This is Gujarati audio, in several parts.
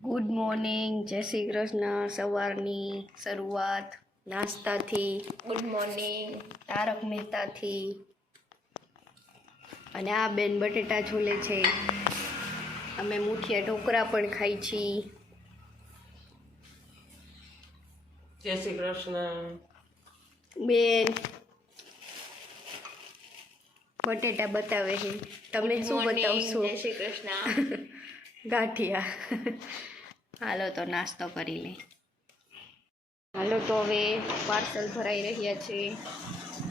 ગુડ મોર્નિંગ, જય શ્રી કૃષ્ણ. સવારની શરૂઆત નાસ્તાથી. ગુડ મોર્નિંગ તારક મહેતાથી. અને આ બેન બટેટા છોલે છે. અમે મુઠિયા ઢોકળા પણ ખાઈ છીએ. જય શ્રી કૃષ્ણ બેન બટેટા બતાવે છે. તમે શું બતાવશો? જય શ્રી કૃષ્ણ. ગાંઠિયા. હાલો તો નાસ્તો કરી લે. હાલો તો હવે પાર્સલ ભરાઈ રહ્યા છે.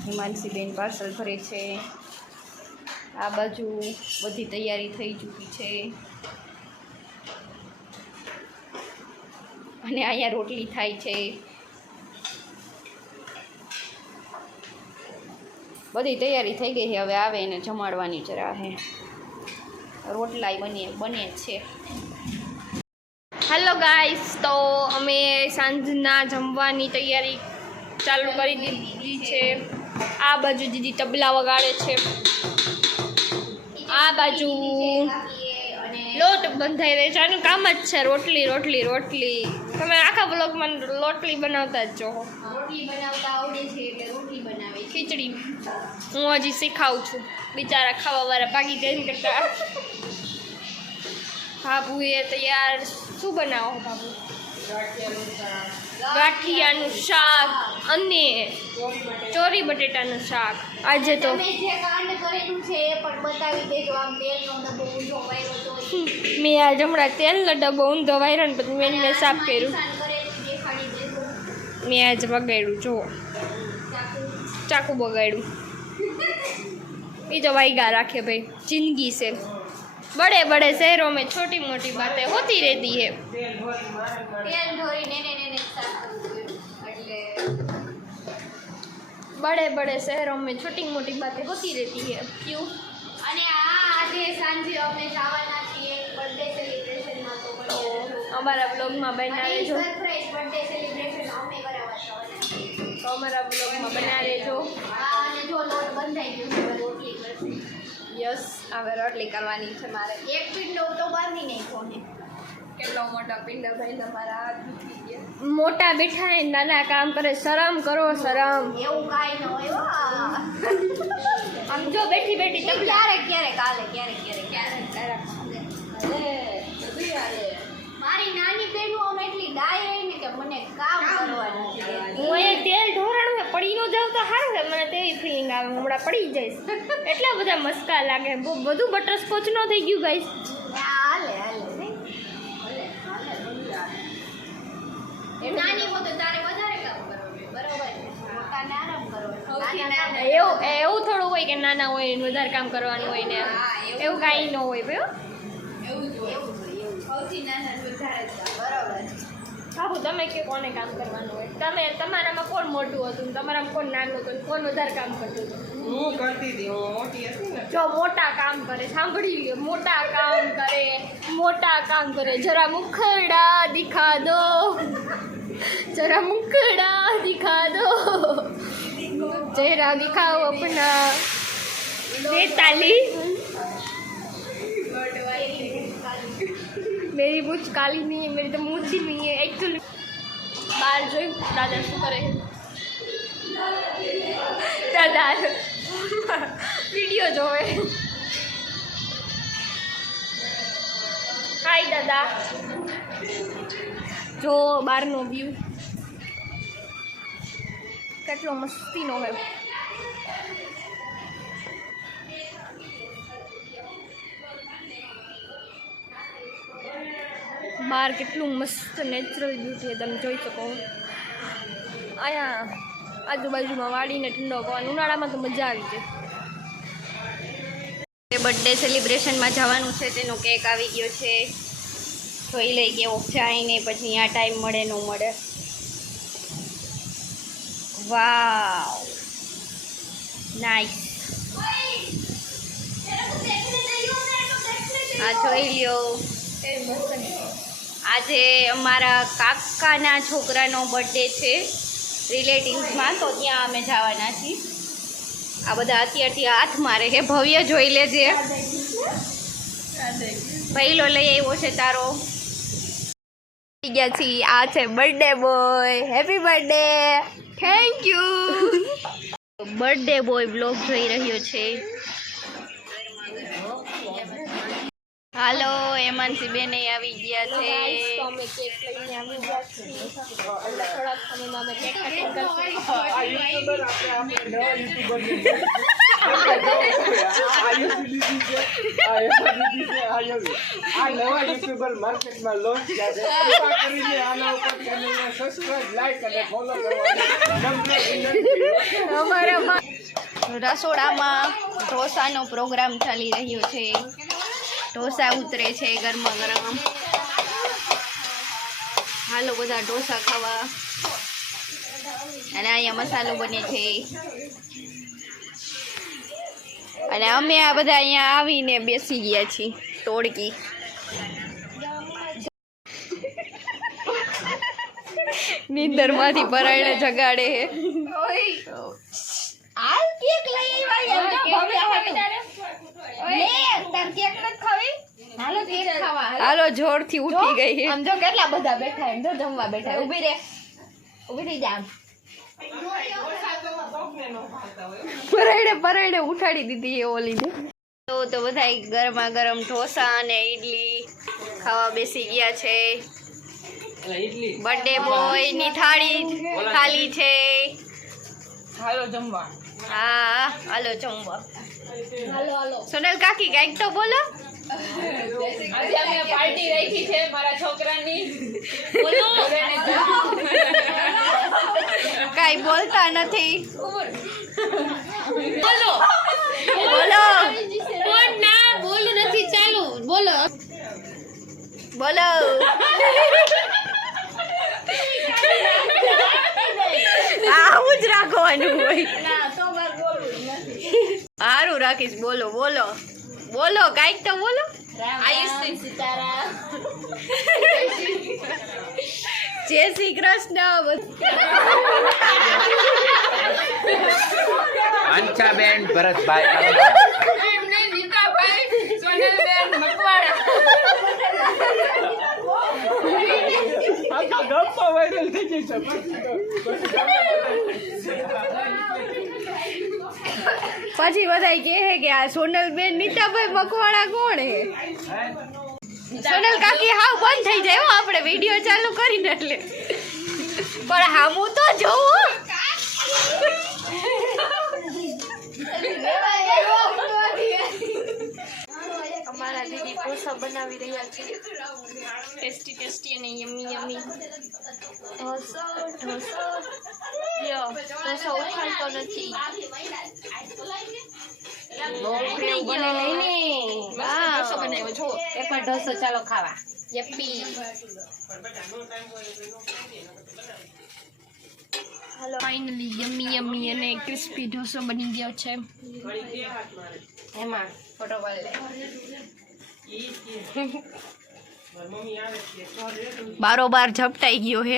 હિમાંશીબેન પાર્સલ ભરે છે. આ બાજુ બધી તૈયારી થઈ ચૂકી છે. અને અહીંયા રોટલી થાય છે. બધી તૈયારી થઈ ગઈ છે. હવે આવે એને જમાડવાની જ રાહ છે. રોટલાય બને છે. હેલો ગાઈસ, તો અમે સાંજના જમવાની તૈયારી ચાલુ કરી દીધી છે. આ બાજુ દીદી તબલા વગાડે છે. આ બાજુ લોટ બંધાઈ રહે છે. આનું કામ જ છે રોટલી રોટલી રોટલી. તમે આખા બ્લોગમાં રોટલી બનાવતા જ જો. રોટલી બનાવતા આવડે છે એટલે રોટલી બનાવે. ખીચડી હું હજી શીખાવું છું. બિચારા ખાવાવાળા ભાગી જઈને કરતા. બાબુ એ તૈયાર. શું બનાવો બાબુ? ગાંઠિયાનું શાક અને ચોરી બટેટાનું શાક. આજે તો તમે જે કાંડ કરેલું છે એ પણ બતાવી દેજો. આમ તેલનો ડબ્બો ઊંધો વાયરો તો મેં આજ હમણાં તેલનો ડબ્બો ઊંધો વાયરો ને પછી મેં એને સાફ કર્યું. નુકસાન કરેલું દેખાડી દેજો. મેં આજ બગાડ્યું. જુઓ ચાકુ બગાડ્યું. એ તો વાઈગા રાખે ભાઈ. જિંદગી છે. बड़े बड़े शहरों में छोटी मोटी बातें होती रहती है. તેલ ઢોરી નેને સાફ કરવું એટલે बड़े बड़े शहरों में छोटी मोटी बातें होती रहती है. क्यों? અને આજે સાંજે અમે જવાના છીએ બર્થડે સેલિબ્રેશનમાં. તો અમારા બ્લોગમાં બના રહેજો. સરપ્રાઈઝ બર્થડે સેલિબ્રેશન અમે કરાવવા જવાના છીએ. તો અમારા બ્લોગમાં બના રહેજો. અને જો લોટ બંધાઈ ગયો છે રોટલી કરશે. યસ, હવે રોટલી કરવાની છે મારે. એક પીંડો તો બાંધી નાખ્યો ને. કેટલો મોટા પિંડા ભાઈ તમારા હાથ દુખી ગયા. મોટા બેઠા ને નાના કામ કરે. શરમ કરો, શરમ. એવું કાંઈ ન હોય હો. આમ જો બેઠી બેઠી તબલા. ક્યારેક ક્યારેક હાલે, ક્યારેક મારી નાની બહેનો આમ એટલી ડાય હોય ને કે મને કામ કરવાનું છે. હું એ તેલ ઢોરાણું પડી ન જાઉં તો સારું છે. મને તેવી ફિલિંગ આવે હમણાં પડી જઈશ. એટલા બધા મસ્કા લાગે. બધું બટરસ્કોચ ન થઈ ગયું ગાઈસ. હાલે નહીં? નાની હો તો તારે વધારે કામ કરવાનું, બરોબર છે. મોટાને આરામ કરવાનો. એવું થોડું હોય કે નાના હોય ને વધારે કામ કરવાનું હોય ને. એવું કાંઈ ન હોય ભાઈ. સૌથી નાના વધારે જ કામ, બરોબર છે. બાબુ તમે કે કોને કામ કરવાનું હોય? તમે તમારામાં કોણ મોટું હતું ને તમારામાં કોણ નાનું હતું ને કોણ વધારે કામ કરતું હતું? હું કરતી હતી, હું મોટી હતી ને. જો મોટા કામ કરે, સાંભળી લ્યો. મોટા કામ કરે. જરા મુખડા દિખા દો, જરા મુખડા દિખા દો, ચહેરા દિખાઓ अपना. ये ताली मेरी मूछ काली नहीं है, मेरी तो मूछ ही नहीं है एक्चुअली. बाहर જોઈ દાદા શું કરે છે. દાદા વિડીયો જોવે. હાય દાદા. જો બહારનો વ્યૂ કેટલો મસ્તીનો હોય. બહાર કેટલું મસ્ત નેચરલ વ્યૂ છે. તમે જોઈ શકો. અહીંયા આજુબાજુમાં વાડીને ઠંડો પવન. ઉનાળામાં તો મજા આવી જાય. બર્થડે સેલિબ્રેશનમાં જવાનું છે. તેનો કેક આવી ગયો છે. જોઈ લઈ કેવો જાય ને પછી આ ટાઈમ મળે ન મળે. વાવ, નાઈસ. આ જોઈ લ્યો. આજે અમારા કાકાના છોકરાનો બર્થડે છે રિલેટિવ્સમાં. તો ત્યાં અમે જવાના છીએ. આ બધા અત્યારથી હાથ મારે છે. ભવ્ય જોઈ લેજે. પહેલો લઈ આવ્યો છે તારો ગયા છીએ. આ છે birthday boy. Happy birthday. Thank you. Birthday boy blog જોઈ રહ્યો છે. હાલો, એમાનસી બેન આવી ગયા છે. અમે કેક લઈને આવી ગયા છીએ. થોડાક સમયમાં અમે કેક કટિંગ કરશું. રસોડામાં ઢોસાનો પ્રોગ્રામ ચાલી રહ્યો છે. ઢોસા ઉતરે છે ગરમા ગરમ. હાલો બધા ઢોસા ખાવા. અને અહીંયા મસાલો બને છે. અને અમે આ બધા અહીંયા આવીને બેસી ગયા છીએ ટોળકી. નીંદર માંથી પરાયણે જગાડે હે. હાલો જોરથી ઉઠી ગઈ. આમ જો કેટલા બધા બેઠા એમ જો જમવા બેઠા. ઊભી રે, ઊભી થઈ જા. પરાયણે ઉઠાડી દીધી એ ઓલીને. તો બધા ગરમા ગરમ ઢોસા અને ઈડલી ખાવા બેસી ગયા છે. બર્થડે બોય ની થાળી ખાલી છે. હાલો જમવા. હા હાલો જમવા. હાલો હાલો. સોનલ કાકી કઈક તો બોલો. આજે અમે પાર્ટી રાખી છે મારા છોકરાની. બોલો. કઈ બોલતા નથી. બોલો. બોલો કોણ ના બોલું નથી. ચાલુ બોલો. બોલો. આવું જ રાખવાનું હોય. ના તો માર બોલું નથી. સારું રાખીશ. બોલો બોલો બોલો કઈક તો બોલો. આયુષ સીતારા. જય શ્રી કૃષ્ણ. અંશાબેન ભરતભાઈ એમને નીતાભાઈ સોનલબેન મકવાડા. પછી બધા કહે કે આ સોનલબેન નીતાભાઈ મકવાણા કોણ હે. સોનલ કાકી હાવ બંધ થઈ જાય હો આપણે વિડીયો ચાલુ કરીને એટલે. પણ હામું તો જોવું. અમારા દીદી ઢોસા બનાવી રહ્યા છે. ટેસ્ટી ટેસ્ટી અને યમી યમી. ઢોસો ઢોસો. લ્યો ઢોસો ઉખાડતો નથી. એકવાર ઢોસો ચાલો ખાવા. યપ્પી. હાલો ફાઇનલી યમી યમી અને ક્રિસ્પી ઢોસો બની ગયો છે. એમાં ફોટો પાડી લે. બારોબાર ઝપટાઈ ગયો હે.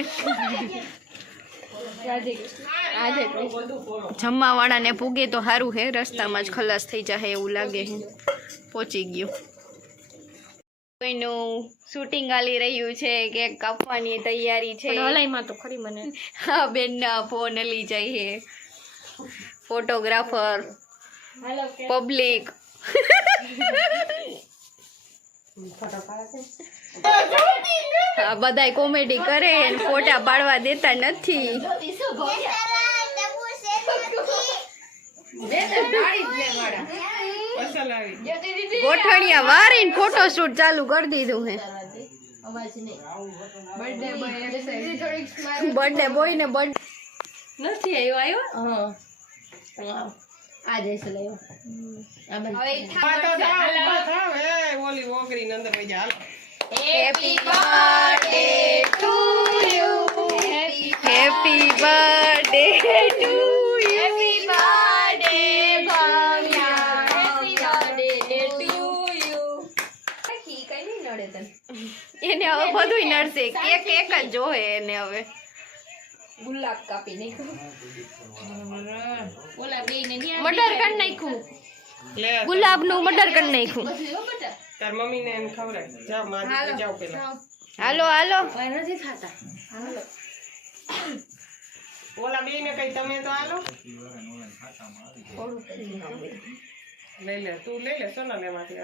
જમવા વાળાને પૂગે તો સારું હે. રસ્તામાં જ ખલાસ થઈ જાય એવું લાગે હે. પહોંચી ગયો. કોઈનું શૂટિંગ હાલી રહ્યું છે. કેક કાપવાની તૈયારી છે. હલાઈમાં તો ખરી મને. હા બેનના ફોન લઈ જાય હે. ફોટોગ્રાફર હાલો પબ્લિક. હા બધાય કોમેડી કરે અને ફોટા પાડવા દેતા નથી. ગોઠણિયા વારીને ફોટોશૂટ ચાલુ કરી દીધું હે. બર્થડે બોય ને બર્થડે નથી આવ્યો. આ જઈશ લેવો. ઓલી ઓગરી અંદર વઈ જા. Happy birthday to you. Happy birthday to you. Happy birthday Bhavya. Happy birthday to you. કઈ નહીં નડે તને. એને હવે બધું નડશે. કેક એક જ જોહે એને હવે. ગુલાબ કાપી નાખ્યું. ઓલા બે ને મર્ડર કરી નાખ્યું. લે ગુલાબ નું મર્ડર કરી નાખ્યું. તાર મમ્મી ને ખવડાય. જાઓ માં જાઓ પેલા. હાલો હાલો ઓલા બે ને કઈ તમે તો હાલો લઈ લે તું લઈ લે સોનલ એમાંથી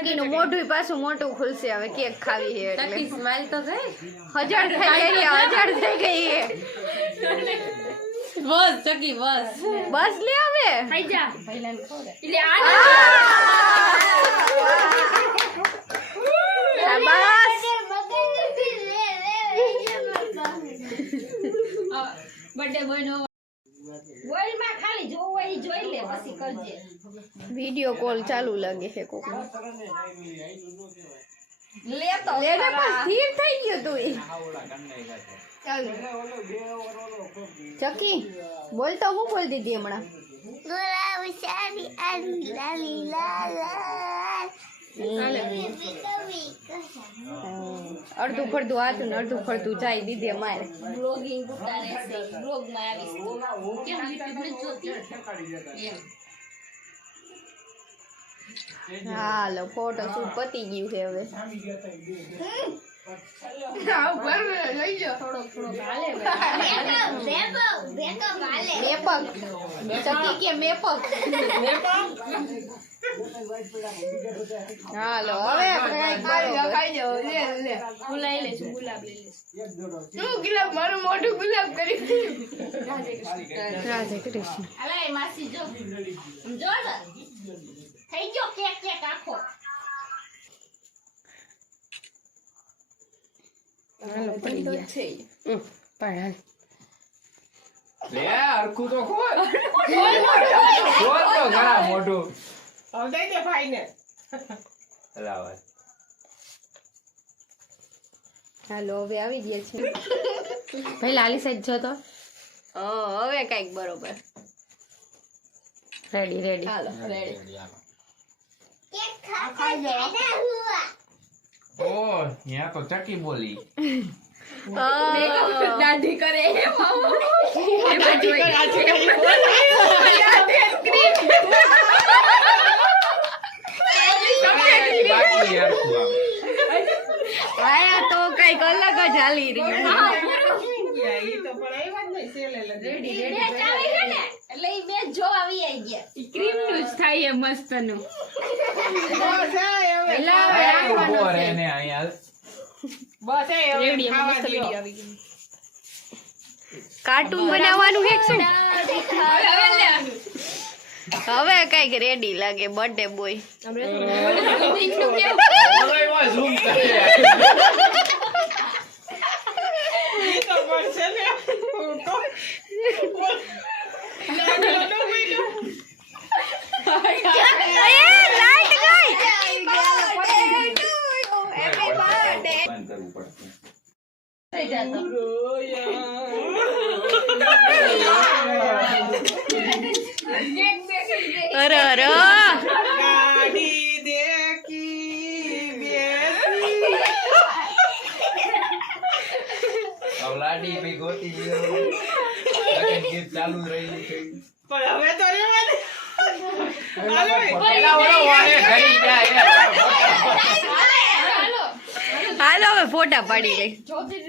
ચકીનું મોઢું પાછું મોટું ખુલશે હવે કેક ખાવી છે એટલે સ્માઈલ તો થઈ હજાર થઈ ગઈ હજાર થઈ ગઈ છે. બસ ચકી બસ બસ લે હવે ખાઈ જા એટલે શાબાશ. બર્થડે બોય નો બોલ માં ખાલી જોવું હોય ઈ જોઈ લે પછી કરજે વિડિયો કોલ ચાલુ લાગે છે કોકનો. લે તો લે ને પણ સ્થિર થઈ ગયો તું ઈ. ચકી બોલ તો હું બોલ દીધી હમણાં અડધું ફરતું હાથું ને અડધું ફરતું જાય દીધી અમારે. બ્લોગિંગ ઉતારે છે બ્લોગ માં આવીશ કેમ YouTube ને જોતી એમ હાલો ફોટો શૂટ પતી ગયું છે હવે. મેપક ચકી કે મેપક. હાલો હવે લઈ લેશું ગુલાબ લઈ લેશું ગુલાબ મારું મોઢું ગુલાબ કરી રાધે કૃષ્ણ. અલે માસી જો જો ને થઈ ગયો કેક કેક આખો હાલો પડી ગયા છે પણ લે હરખું તો ખોલ ખોલ તો ઘણા મોટું હવે દઈ દે ભાઈ ને લાવા હાલો હવે આવી ગયા છે પહેલા આલી સાઈડ જો તો હવે કઈક બરોબર રેડી રેડી હાલો રેડી. ઓ ન્યા તો ચકી બોલી દાદી કરે બાકી હરખું આવે. આયા તો કઈક અલગ જ હાલી રહ્યું. ઈ તો પણ આવ્યા જ નહીં સેલે લગી બે ચાવી છે ને એટલે ઈ બે જો આવી ગયા ક્રીમ નું જ થાય મસ્ત નું. બસ એ હવે ઉભો રહે ને અહીંયા બસ એ હવે રેડી, ખાવા મસ્ત દ્યો. વિડિયો આવી ગયો. કાર્ટૂન બનાવવાનું છે શું? હવે કઈક રેડી લાગે બર્થડે બોય. હવે એમાં zoom કરે. ઈ તો પણ છે ને લાઈટ ગઈ. બંધ કરવું પડશે. અરે અરે ગાડી દેખી બેસી અવલાડી ભઈ ગોતી ગયો લગન ગીત ચાલુ રહ્યું છે પણ હવે તો રેવા દે હાલો પેલા ઓલો વાળે ઘરી જાય હાલો હવે ફોટા પાડી લઈ. જોતી